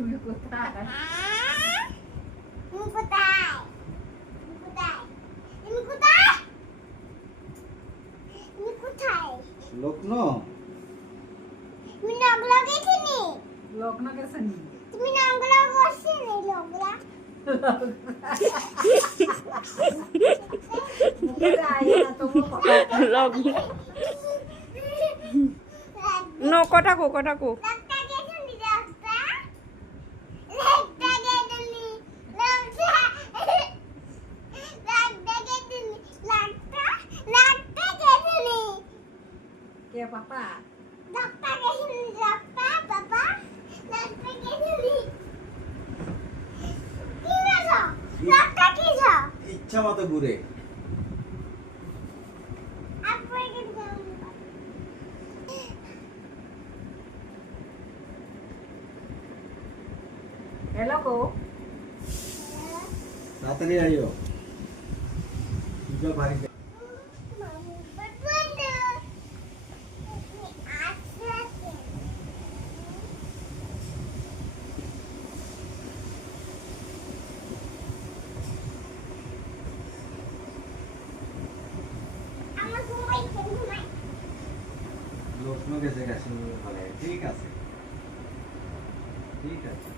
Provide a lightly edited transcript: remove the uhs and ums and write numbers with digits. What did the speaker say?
তুমি কোথায়? তুমি কোথায়? তুমি কোথায়? তুমি কোথায়? তুমি কোথায়? লগ্ন তুমি নগলা গেছিনি? লগ্ন গেছে নি? তুমি নগলা বসেনি নগলা? মুখে আয় না তোমার কথা। লগ্ন নো কটাকো কটাকো রাস্তা গেছিনি রাস্তা? রাস্তা গেছিনি রাস্তা? রাস্তা গেছিনি রাস্তা? রাস্তা গেছিনি? কে পাপা? রাস্তা গেছিনি রাস্তা বাবা? রাস্তা গেছিনি? কি বলো? রাস্তা কি যা? ইচ্ছা মতো ঘুরে আপনি কি যাও? হ্যালো গো। তাড়াতাড়ি আইও পূজা বাড়িতে মামু বন্ধু আচ্ছা আমার ঘুমাই লগ্ন গেছে কাশ্মীর বলে ঠিক আছে ঠিক আছে